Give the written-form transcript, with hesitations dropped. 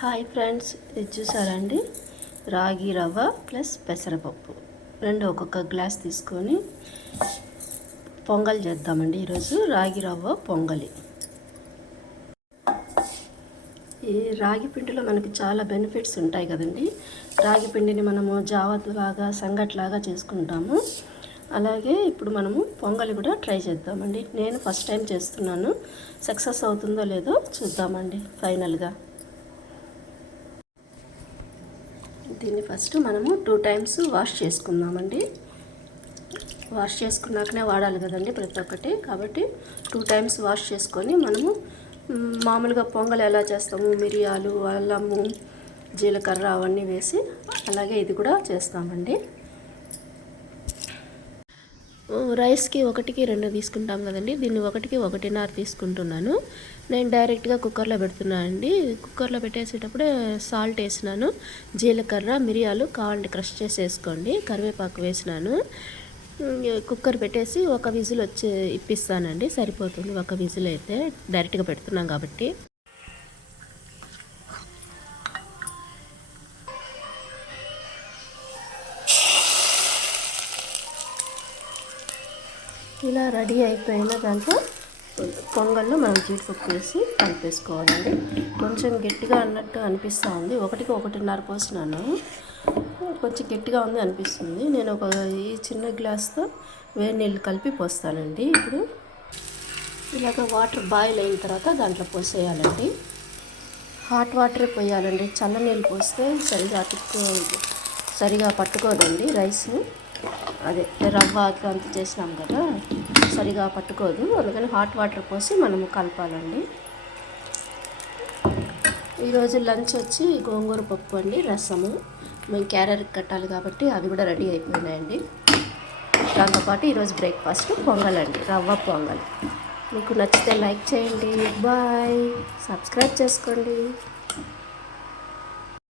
Hi friends, ఇది చూసారండి రాగి రవ్వ ప్లస్ పెసరపప్పు రెండు ఒక్కొక్క గ్లాస్ తీసుకొని పొంగల్ చేద్దామండి. ఈరోజు రాగి రవ్వ పొంగలి. ఈ రాగి పిండిలో మనకి చాలా బెనిఫిట్స్ ఉంటాయి కదండి. రాగి పిండిని మనము జావలాగా సంగట్లాగా చేసుకుంటాము. అలాగే ఇప్పుడు మనము పొంగలి కూడా ట్రై చేద్దామండి. నేను ఫస్ట్ టైం చేస్తున్నాను, సక్సెస్ అవుతుందో లేదో చూద్దామండి. ఫైనల్గా దీన్ని ఫస్ట్ మనము 2 times వాష్ చేసుకుందామండి. వాష్ చేసుకున్నాకనే వాడాలి కదండి ప్రతి ఒక్కటి, కాబట్టి 2 times వాష్ చేసుకొని మనము మామూలుగా పొంగల్ ఎలా చేస్తాము, మిరియాలు, అల్లము, జీలకర్ర అవన్నీ వేసి అలాగే ఇది కూడా చేస్తామండి. రైస్కి 1కి 2 తీసుకుంటాం కదండి, దీన్ని 1కి 1.5 తీసుకుంటున్నాను. నేను డైరెక్ట్గా కుక్కర్లో పెడుతున్నాను అండి. కుక్కర్లో పెట్టేసేటప్పుడే సాల్ట్ వేసినాను, జీలకర్ర, మిరియాలు కావాలంటే క్రష్ చేసి వేసుకోండి, కరివేపాకు వేసినాను. కుక్కర్ పెట్టేసి ఒక విజిల్ వచ్చి ఇప్పిస్తానండి, సరిపోతుంది. ఒక విజిల్ అయితే డైరెక్ట్గా పెడుతున్నాం కాబట్టి. ఇలా రెడీ అయిపోయిన దాంట్లో పొంగల్లో మనం జీడిపప్పు వేసి కలిపేసుకోవాలండి. కొంచెం గట్టిగా అన్నట్టు అనిపిస్తూ ఉంది, 1కి 1.5 పోసినాను, కొంచెం గట్టిగా ఉంది అనిపిస్తుంది. నేను ఈ చిన్న గ్లాస్తో వేడి నీళ్ళు కలిపి పోస్తానండి. ఇప్పుడు ఇలాగ వాటర్ బాయిల్ అయిన తర్వాత దాంట్లో పోసేయాలండి. హాట్ వాటరే పోయాలండి, చల్ల నీళ్ళు పోస్తే సరిగా పట్టుకోదండి రైస్. అదే రవ్వ అంతా చేసినాం కదా, సరిగా పట్టుకోదు. అందుకని హాట్ వాటర్ పోసి మనము కలపాలండి. ఈరోజు లంచ్ వచ్చి గోంగూర పప్పు అండి, రసము. మేము క్యారెట్ కట్టాలి కాబట్టి అవి కూడా రెడీ అయిపోయినాయండి. దాంతోపాటు ఈరోజు బ్రేక్ఫాస్ట్ పొంగల్ అండి, రవ్వ పొంగల్. మీకు నచ్చితే లైక్ చేయండి, బాయ్, సబ్స్క్రైబ్ చేసుకోండి.